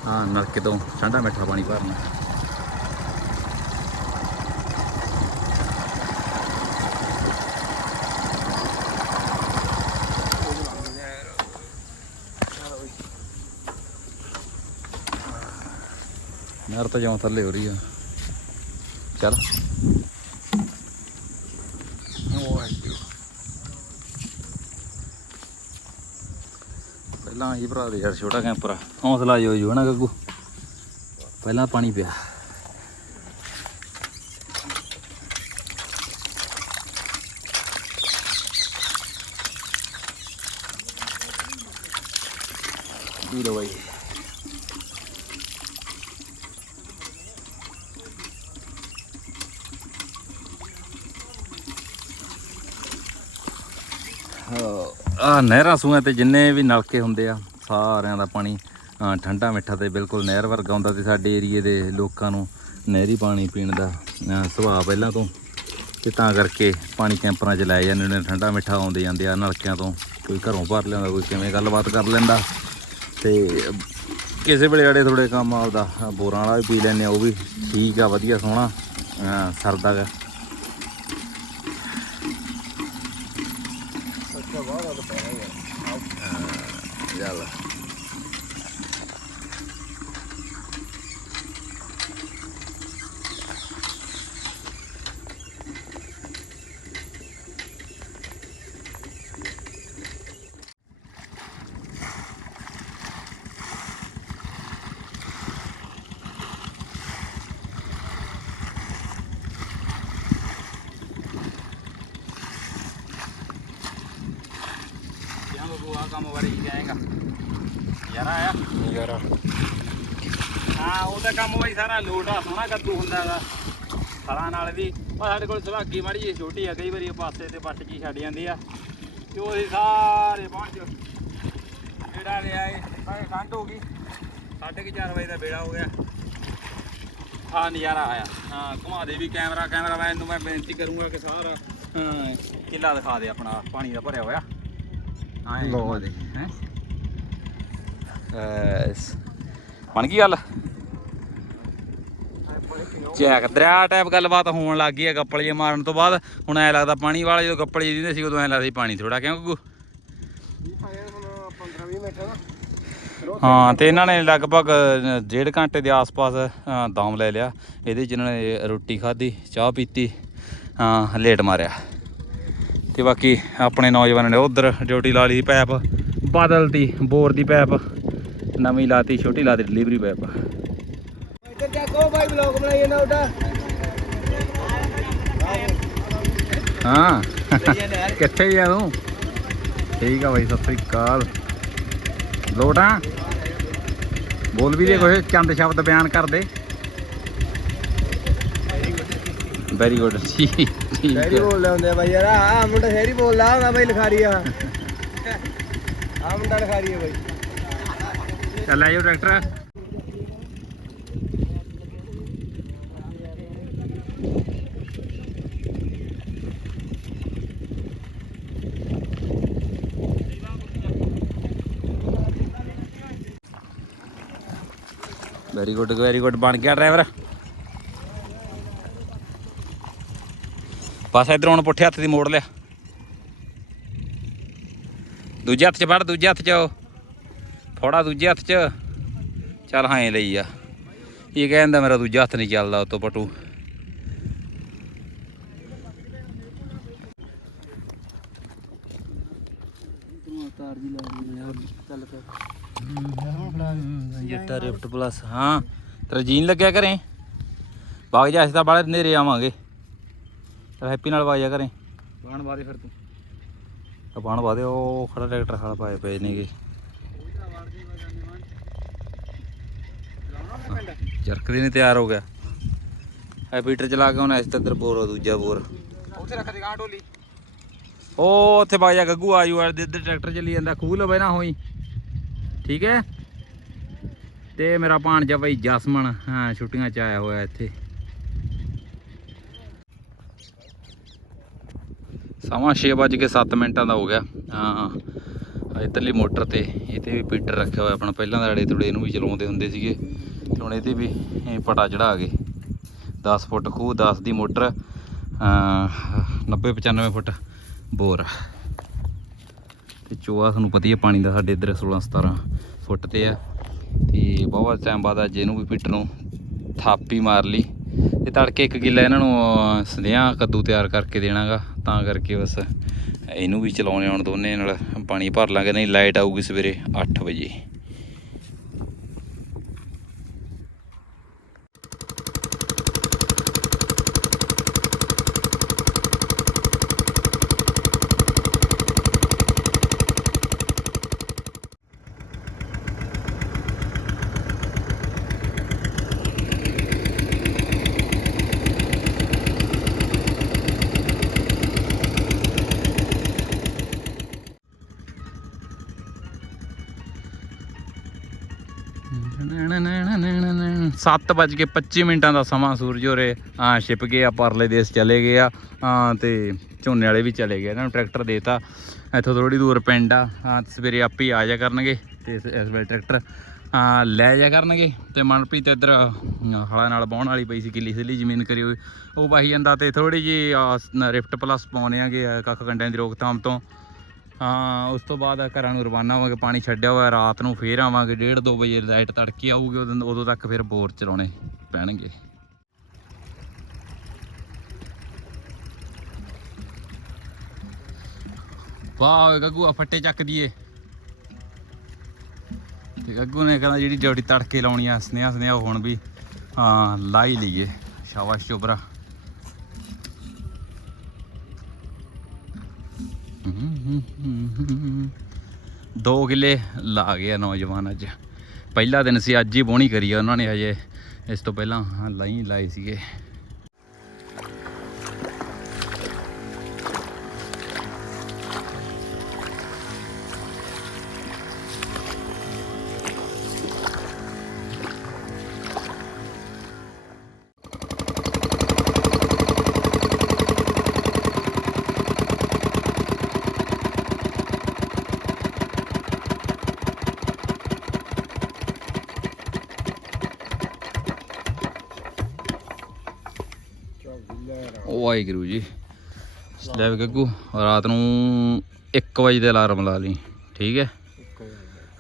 S1: ਹਾਂ ਨਲਕੇ ਤੋਂ ਠੰਡਾ ਮਿੱਠਾ ਪਾਣੀ ਭਰਨਾ ਨਹਿਰ ਤਾਂ ਜਿਉਂ ਥੱਲੇ ਹੋ ਰਹੀ ਆ। ਚੱਲ। ਪਹਿਲਾਂ ਹੀ ਭਰਾ ਦੇ ਯਾਰ ਛੋਟਾ ਕੈਂਪਰ ਹੌਸਲਾ ਜੋ ਜੋ ਨਾ ਗੱਗੂ। ਪਹਿਲਾਂ ਪਾਣੀ ਪਿਆ। ਪੀ ਲਓ ਬਾਈ। ਆ ਨਹਿਰਾਂ ਸੂਆਂ ਤੇ ਜਿੰਨੇ ਵੀ ਨਲਕੇ ਹੁੰਦੇ ਆ, ਸਾਰਿਆਂ ਦਾ ਪਾਣੀ ਠੰਡਾ ਮਿੱਠਾ ਤੇ ਬਿਲਕੁਲ ਨਹਿਰ ਵਰਗਾ ਹੁੰਦਾ ਤੇ ਸਾਡੇ ਏਰੀਏ ਦੇ ਲੋਕਾਂ ਨੂੰ ਨਹਿਰੀ ਪਾਣੀ ਪੀਣ ਦਾ ਸੁਭਾਅ ਪਹਿਲਾਂ ਤੋਂ। ਤੇ ਤਾਂ ਕਰਕੇ ਪਾਣੀ ਕੈਂਪਰਾਂ 'ਚ ਲੈ ਜਾਂਦੇ ਨੇ ਠੰਡਾ ਮਿੱਠਾ ਆਉਂਦੇ ਜਾਂਦੇ ਆ ਨਲਕਿਆਂ ਤੋਂ। ਕੋਈ ਘਰੋਂ ਭਰ ਲਿਆਉਂਦਾ, ਕੋਈ ਕਿਵੇਂ ਗੱਲਬਾਤ ਕਰ ਲੈਂਦਾ। ਤੇ ਕਿਸੇ ਵੇਲੇ ਆੜੇ ਥੋੜੇ ਕੰਮ ਆਪਦਾ ਬੋਰਾਂ ਵਾਲਾ ਵੀ ਪੀ ਲੈਂਦੇ ਆ, ਉਹ ਵੀ ਠੀਕ ਆ, ਵਧੀਆ ਸੋਹਣਾ ਸਰਦਾ ਗਾ ਚੱਲ ਕਿਆ ਬੱਬੂ ਆ ਕੰਮ ਬਾਰੇ ਕੀ ਕਹੇਗਾ ਯਾਰ ਆਇਆ
S2: ਯਾਰ
S1: ਹਾਂ ਉਹ ਤਾਂ ਕੰਮ ਬਾਈ ਸਾਰਾ ਲੋਟ ਆ ਸੋਹਣਾ ਕੱਦੂ ਹੁੰਦਾ ਹੈਗਾ। ਫਲਾਂ ਨਾਲ ਵੀ। ਉਹ ਸਾਡੇ ਕੋਲ ਸੁਭਾਗੀ ਮਾੜੀ ਜਿਹੀ ਛੋਟੀ ਆ ਕਈ ਵਾਰੀ ਉਹ ਪਾਸੇ ਤੇ ਪੱਟ ਜੀ ਛੱਡ ਜਾਂਦੀ ਆ। ਤੇ ਉਹ ਸਾਰੇ ਪਹੁੰਚ ਬੇੜਾ ਲਿਆ ਏ ਭਾਈ ਠੰਡ ਹੋ ਗਈ। ਸਾਢੇ ਕੁ ਚਾਰ ਵਜੇ ਦਾ ਬੇੜਾ ਹੋ ਗਿਆ। ਆ ਨਜ਼ਾਰਾ ਆਇਆ। ਹਾਂ ਘੁਮਾ ਦੇ ਵੀ ਕੈਮਰਾ ਕੈਮਰਾਮੈਨ ਨੂੰ ਮੈਂ ਬੇਨਤੀ ਕਰੂੰਗਾ ਕਿ ਸਾਰਾ ਹਾਂ ਕਿੱਲਾ ਦਿਖਾ ਦੇ ਆਪਣਾ। ਪਾਣੀ ਦਾ ਭਰਿਆ ਹੋਇਆ। ਹਾਂ ਘੁਮਾ ਦੇ। ਹੈ? ਬਣ ਗਈ ਗੱਲ? ਚੈੱਕ ਦਰਿਆ ਟਾਈਪ ਗੱਲਬਾਤ ਹੋਣ ਲੱਗ ਗਈ ਹੈ ਗੱਪਲੀਏ ਮਾਰਨ ਤੋਂ ਬਾਅਦ। ਹੁਣ ਐ ਲੱਗਦਾ ਪਾਣੀ ਵਾਲਾ ਜਦੋਂ ਗੱਪਲੀਏ ਦਿੰਦੇ ਸੀ ਉਦੋਂ ਐ ਲੱਗਦਾ ਸੀ ਪਾਣੀ ਥੋੜਾ ਕਿਉਂ ਗੁੱਗੂ?
S2: 15 20 ਮਿੰਟ ਨਾ
S1: ਹਾਂ ਤੇ ਇਹਨਾਂ ਨੇ ਲਗਭਗ ਡੇਢ ਘੰਟੇ ਦੇ ਆਸ-ਪਾਸ ਅ, ਦਮ ਲੈ ਲਿਆ। ਇਹਦੇ ਚ ਇਹਨਾਂ ਨੇ ਰੋਟੀ ਖਾਧੀ ਚਾਹ ਪੀਤੀ ਹਾਂ ਲੇਟ ਮਾਰਿਆ। ਤੇ ਬਾਕੀ ਆਪਣੇ ਨੌਜਵਾਨਾਂ ਨੇ ਉਧਰ ਡਿਊਟੀ ਲਾ ਲਈ ਪੈਪ ਬਦਲਤੀ ਬੋਰ ਦੀ ਪੈਪ ਨਵੀਂ ਲਾਤੀ ਛੋਟੀ ਲਾਤੀ ਡਿਲੀਵਰੀ ਪੈਪ।
S2: ਇੱਧਰ ਜਾ ਕੋ ਭਾਈ ਵਲੌਗ ਬਣਾਈਏ ਨਾ ਉਹਦਾ।
S1: ਹਾਂ। ਕਿੱਥੇ ਜਾ ਤੂੰ? ਠੀਕ ਆ ਬਾਈ ਸਤਿ ਸ੍ਰੀ ਅਕਾਲ। ਲੋਟਾਂ ਬੋਲ ਵੀ ਦੇ ਕੋਈ ਚੰਦ ਸ਼ਬਦ ਬਿਆਨ ਕਰ ਦੇ। ਵੈਰੀ ਗੁੱਡ ਠੀਕ
S2: ਸ਼ਹਿਰੀ
S1: ਹੈ
S2: ਬੋਲਦੇ ਹੁੰਦੇ ਆ ਬਾਈ ਯਾਰ। ਆ ਮੁੰਡਾ ਸ਼ਹਿਰੀ ਬੋਲਦਾ ਹੁੰਦਾ ਬਾਈ ਲਿਖਾਰੀ ਆ। ਆ ਮੁੰਡਾ ਲਿਖਾਰੀ ਆ ਬਾਈ।
S1: ਚੱਲ ਆਇਓ tractor. Very good very good ਬਣ ਗਿਆ ਡਰਾਈਵਰ ਪਾਸਾ ਇਧਰ ਹੁਣ ਪੁੱਠੇ ਹੱਥ ਦੀ ਮੋੜ ਲਿਆ। ਦੂਜੇ ਹੱਥ 'ਚ ਫੜ, ਦੂਜੇ ਹੱਥ 'ਚ ਉਹ। ਫੋੜਾ ਦੂਜੇ ਹੱਥ 'ਚ। ਚੱਲ ਹਾਂ, ਇਹ ਲਈ ਆ। ਇਹ ਕਹਿੰਦਾ ਮੇਰਾ ਦੂਜਾ ਹੱਥ ਨਹੀਂ ਚੱਲਦਾ ਉਤੋਂ ਪਟੂ। ਜੱਟਾ ਰਿਫਟ ਪਲੱਸ ਹਾਂ ਤੇਰਾ ਜੀਨ ਲੱਗਿਆ ਘਰੇ। ਬਾਗ ਜਾ ਅਸੀਂ ਤਾਂ ਬਾਲੇ ਨੇਰੇ ਆਵਾਂਗੇ। ਤੇ ਹੈਪੀ ਨਾਲ ਵਾਜਾ ਘਰੇ।
S2: ਬਾਣ ਬਾਦੇ ਫਿਰ ਤੂੰ।
S1: ਬਾਣ ਵਾਦੇ ਉਹ ਖੜਾ ਟਰੈਕਟਰ ਖਾਲ ਪਾਏ ਪਏ ਨੇਗੇ। ਜਰਕਦੀ ਨਹੀਂ ਤਿਆਰ ਹੋ ਗਿਆ। ਹੈਪੀਟਰ ਚਲਾ ਕੇ ਹੁਣ ਇਸ ਤੇ ਇੱਧਰ ਬੋਰ ਦੂਜਾ ਬੋਰ।
S2: ਉੱਥੇ ਰੱਖ ਦੇ ਗਾਂ ਢੋਲੀ।
S1: ਉਹ ਉੱਥੇ ਬਾਜਾ ਗੱਗੂ ਆਜੂ ਆ ਇੱਧਰ ਟਰੈਕਟਰ ਚੱਲੀ ਜਾਂਦਾ ਲਵੇ ਨਾ ਹੋਈ। ਠੀਕ ਹੈ? ਤੇ ਮੇਰਾ ਭਾਣਜਾ ਭਾਈ ਜਸਮਨ, ਹਾਂ, ਛੁੱਟੀਆਂ ਚ ਆਇਆ ਹੋਇਆ ਇੱਥੇ। ਸਮਾਂ 6:07 ਮਿੰਟਾਂ ਦਾ ਹੋ ਗਿਆ। ਹਾਂ ਇਧਰਲੀ ਮੋਟਰ ਤੇ ਇਹ ਵੀ ਪੀਟਰ ਰੱਖਿਆ ਹੋਇਆ ਆਪਣਾ। ਪਹਿਲਾਂ ਦਾ ਅੜੇ ਤੁੜੇ ਇਹਨੂੰ ਵੀ ਚਲਾਉਂਦੇ ਹੁੰਦੇ ਸੀਗੇ। ਤੇ ਹੁਣ ਇਹਦੇ ਵੀ ਪਟਾ ਚੜਾ ਗਏ 10 ਫੁੱਟ ਖੂਹ 10 ਦੀ ਮੋਟਰ 90 95 ਫੁੱਟ ਬੋਰ। ਤੇ ਚੋਆ ਤੁਹਾਨੂੰ ਪਤਾ ਹੀ ਹੈ ਪਾਣੀ ਦਾ, ਸਾਡੇ ਇੱਧਰ 16 17 ਫੁੱਟ ਤੇ ਆ। ਤੇ ਬਹੁਤ ਟਾਈਮ ਬਾਅਦ ਅੱਜ ਇਹਨੂੰ ਵੀ ਪਿੱਟ ਨੂੰ ਥਾਪੀ ਮਾਰ ਲਈ ਤੇ ਤੜਕੇ ਇੱਕ ਕਿੱਲਾ ਇਹਨਾਂ ਨੂੰ ਅਹ, ਕੱਦੂ ਤਿਆਰ ਕਰਕੇ ਦੇਣਾਗਾ ਤਾਂ ਕਰਕੇ ਬਸ ਇਹਨੂੰ ਵੀ ਚਲਾਉਣੇ ਆਉਣ ਦੋਨੇ ਨਾਲ ਪਾਣੀ ਭਰ ਲਾਂਗੇ ਨਹੀਂ ਲਾਈਟ ਆਊਗੀ ਸਵੇਰੇ 8 ਵਜੇ। ਸੱਤ ਵੱਜ ਕੇ 25 ਮਿੰਟਾਂ ਦਾ ਸਮਾਂ ਸੂਰਜ ਹੋਰੇ ਛਿਪ ਗਏ ਆ ਪਰਲੇ ਦੇਸ਼ ਚਲੇ ਗਏ ਆ ਹਾਂ ਤੇ ਝੋਨੇ ਵਾਲੇ ਵੀ ਚਲੇ ਗਏ ਇਹਨਾਂ ਨੂੰ ਟਰੈਕਟਰ ਦੇਤਾ। ਇੱਥੋਂ ਥੋੜੀ ਦੂਰ ਪਿੰਡ ਆ ਸਵੇਰੇ ਆਪੇ ਹੀ ਆ ਜਾ ਕਰਨਗੇ ਤੇ ਇਸ ਵੇਲੇ ਟਰੈਕਟਰ ਲੈ ਜਾ ਕਰਨਗੇ ਤੇ ਮਨਪ੍ਰੀਤ ਇੱਧਰ ਹਲਾ ਨਾਲ ਬਾਉਣ ਵਾਲੀ ਪਈ ਸੀ ਕਿੱਲੀ ਸਿੱਲੀ ਜ਼ਮੀਨ ਕਰੀ ਹੋਈ। ਉਹ ਵਾਹੀ ਜਾਂਦਾ ਤੇ ਥੋੜੀ ਜੀ ਰਿਫਟ ਪਲੱਸ ਪਾਉਣੇ ਆਗੇ ਆ, ਕੱਖ ਕੰਡਿਆਂ ਦੀ ਰੋਕਥਾਮ ਤੋਂ। ਹਾਂ, ਉਸ ਤੋਂ ਬਾਅਦ ਘਰਾਂ ਨੂੰ ਰਵਾਨਾ ਹੋਵਾਂਗੇ, ਪਾਣੀ ਛੱਡਿਆ ਹੋਇਆ, ਰਾਤ ਨੂੰ ਫੇਰ ਆਵਾਂਗੇ 1:30 2 ਵਜੇ ਲਾਈਟ ਤੜਕੇ ਆਊਗੀ ਉਦੋਂ ਉਦੋਂ ਤੱਕ ਫਿਰ ਬੋਰ ਚਲਾਉਣੇ ਪੈਣਗੇ। ਵਾਹ ਓਏ ਗੱਗੂ ਆ ਫੱਟੇ ਚੱਕ ਦੀਏ। ਤੇ ਗੱਗੂ ਨੇ ਕਹਿੰਦਾ ਜਿਹੜੀ ਡਿਊਟੀ ਤੜਕੇ ਲਾਉਣੀ ਆ ਸਨੇਹਾ ਸਨੇਹਾ ਹੁਣ ਵੀ, ਹਾਂ, ਲਾ ਹੀ ਲਈਏ, ਸ਼ਾਬਾਸ਼ ਚੋਬਰਾ ਦੋ ਕਿੱਲੇ ਲਾ ਗਿਆ ਨੌਜਵਾਨ ਅੱਜ। ਪਹਿਲਾ ਦਿਨ ਸੀ ਅੱਜ ਹੀ ਬੋਣੀ ਕਰੀ ਆ ਉਹਨਾਂ ਨੇ ਅਜੇ ਇਸ ਤੋਂ ਪਹਿਲਾਂ ਹਾਂ, ਲਾਈ ਲਾਏ ਸੀਗੇ। ਵਾਹਿਗੁਰੂ ਜੀ। ਲੈ ਗੱਗੂ, ਰਾਤ ਨੂੰ 1 ਵਜੇ ਦਾ ਅਲਾਰਮ ਲਾ ਲਈ, ਠੀਕ ਹੈ?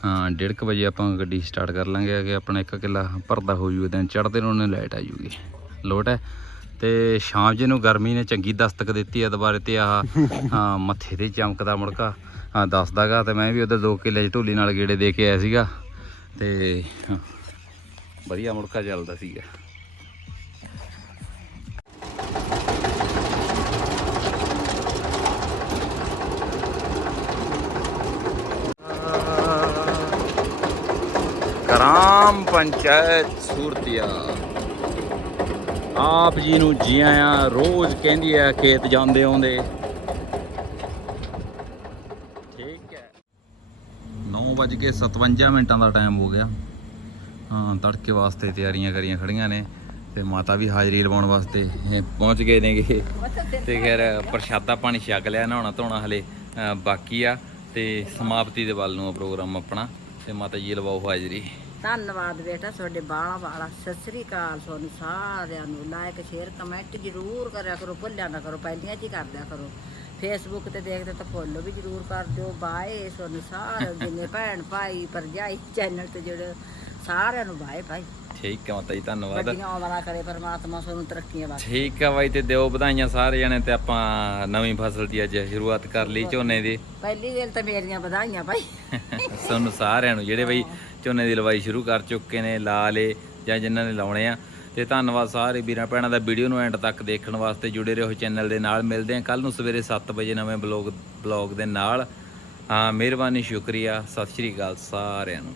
S1: ਹਾਂ 1:30 ਵਜੇ ਆਪਾਂ ਗੱਡੀ ਸਟਾਰਟ ਕਰ ਲਾਂਗੇ ਕਿ ਆਪਣਾ ਇੱਕ ਕਿੱਲਾ ਭਰਦਾ ਹੋ ਜੂਗਾ, ਦਿਨ ਚੜ੍ਹਦੇ ਨੂੰ ਉਹਨੇ ਲਾਈਟ ਆ ਜੂਗੀ। ਲੋਟ ਹੈ। ਤੇ ਸ਼ਾਮ ਜੇ ਨੂੰ ਗਰਮੀ ਨੇ ਚੰਗੀ ਦਸਤਕ ਦਿੱਤੀ ਆ ਦੁਬਾਰੇ ਤੇ ਆਹ ਹਾਂ ਮੱਥੇ ਤੇ ਚਮਕਦਾ ਮੁੜਕਾ ਹਾਂ ਦੱਸਦਾਗਾ ਤੇ ਮੈਂ ਵੀ ਉਧਰ ਦੋ ਕਿੱਲੇ ਚ ਢੋਲੀ ਨਾਲ ਗੇੜੇ ਦੇ ਕੇ ਆਇਆ ਸੀਗਾ। ਤੇ ਵਧੀਆ ਮੁੜਕਾ ਚੱਲਦਾ ਸੀਗਾ। ਗ੍ਰਾਮ ਪੰਚਾਇਤ ਸੂਰਤੀਆ। ਆਪ ਜੀ ਨੂੰ ਜੀ ਆਇਆਂ, ਰੋਜ਼ ਕਹਿੰਦੀ ਆ, ਖੇਤ ਜਾਂਦੇ ਆਉਂਦੇ। ਠੀਕ ਹੈ। 9:57 ਮਿੰਟਾਂ ਦਾ ਟਾਈਮ ਹੋ ਗਿਆ। ਹਾਂ, ਤੜਕੇ ਵਾਸਤੇ ਤਿਆਰੀਆਂ ਕਰੀਆਂ ਖੜੀਆਂ ਨੇ ਤੇ ਮਾਤਾ ਵੀ ਹਾਜ਼ਰੀ ਲਵਾਉਣ ਵਾਸਤੇ ਇਹ ਪਹੁੰਚ ਗਏ ਨੇਗੇ। ਤੇ ਖੈਰ, ਪ੍ਰਸ਼ਾਦਾ ਪਾਣੀ ਛਕ ਲਿਆ, ਨਹਾਉਣਾ ਧੋਣਾ ਹਲੇ ਬਾਕੀ ਆ ਤੇ ਸਮਾਪਤੀ ਦੇ ਵੱਲ ਨੂੰ ਪ੍ਰੋਗਰਾਮ ਆਪਣਾ। ਤੇ ਮਾਤਾ ਜੀ ਲਵਾਓ ਹਾਜ਼ਰੀ।
S3: ਧੰਨਵਾਦ ਬੇਟਾ, ਤੁਹਾਡੇ ਬਾਲਾ ਬਾਲਾ ਸਤਿ ਸ੍ਰੀ ਅਕਾਲ ਤੁਹਾਨੂੰ ਸਾਰਿਆਂ ਨੂੰ। ਲਾਇਕ ਸ਼ੇਅਰ ਕਮੈਂਟ ਜ਼ਰੂਰ ਕਰਿਆ ਕਰੋ, ਭੁੱਲਿਆ ਨਾ ਕਰੋ, ਪਹਿਲੀਆਂ ਚ ਹੀ ਕਰ ਕਰੋ। ਫੇਸਬੁੱਕ ਤੇ ਦੇਖਦੇ ਤਾਂ ਫੋਲੋ ਵੀ ਜ਼ਰੂਰ ਕਰ ਦਿਓ। ਬਾਏ ਤੁਹਾਨੂੰ ਸਾਰਿਆਂ ਨੂੰ, ਜਿੰਨੇ ਭੈਣ ਭਾਈ ਭਰਜਾਈ ਚੈਨਲ ਤੇ ਜਿਹੜੇ ਸਾਰਿਆਂ ਨੂੰ ਬਾਏ ਭਾਈ।
S1: ਠੀਕ ਹੈ ਮਾਤਾ ਜੀ ਧੰਨਵਾਦ।
S3: ਵੱਡੀਆਂ ਉਮਰਾਂ ਕਰੇ ਪਰਮਾਤਮਾ ਤੁਹਾਨੂੰ ਤਰੱਕੀਆਂ ਬਖਸ਼ੇ।
S1: ਠੀਕ ਆ ਬਾਈ ਤੇ ਦਿਓ ਵਧਾਈਆਂ ਸਾਰੇ ਜਣੇ ਤੇ ਆਪਾਂ ਨਵੀਂ ਫਸਲ ਦੀ ਅੱਜ ਸ਼ੁਰੂਆਤ ਕਰ ਲਈ ਝੋਨੇ ਦੀ।
S3: ਪਹਿਲੀ ਦਿਨ ਤਾਂ ਮੇਰੀਆਂ ਵਧਾਈਆਂ ਭਾਈ।
S1: ਤੁਹਾਨੂੰ ਸਾਰਿਆਂ ਨੂੰ ਜਿਹੜੇ ਬਈ ਝੋਨੇ ਦੀ ਲਵਾਈ ਸ਼ੁਰੂ ਕਰ ਚੁੱਕੇ ਨੇ ਲਾ ਲੇ ਜਾਂ ਜਿਨ੍ਹਾਂ ਨੇ ਲਾਉਣੇ ਆ। ਤੇ ਧੰਨਵਾਦ ਸਾਰੇ ਵੀਰਾਂ ਭੈਣਾਂ ਦਾ ਵੀਡੀਓ ਨੂੰ ਐਂਡ ਤੱਕ ਦੇਖਣ ਵਾਸਤੇ ਜੁੜੇ ਰਹੋ ਚੈਨਲ ਦੇ ਨਾਲ। ਮਿਲਦੇ ਆ ਕੱਲ ਨੂੰ ਸਵੇਰੇ 7 ਵਜੇ ਨਵੇਂ ਬਲੌਗ ਬਲੌਗ ਦੇ ਨਾਲ। ਹਾਂ ਮਿਹਰਬਾਨੀ ਸ਼ੁਕਰੀਆ। ਸਤਿ ਸ਼੍ਰੀ ਅਕਾਲ ਸਾਰਿਆਂ ਨੂੰ।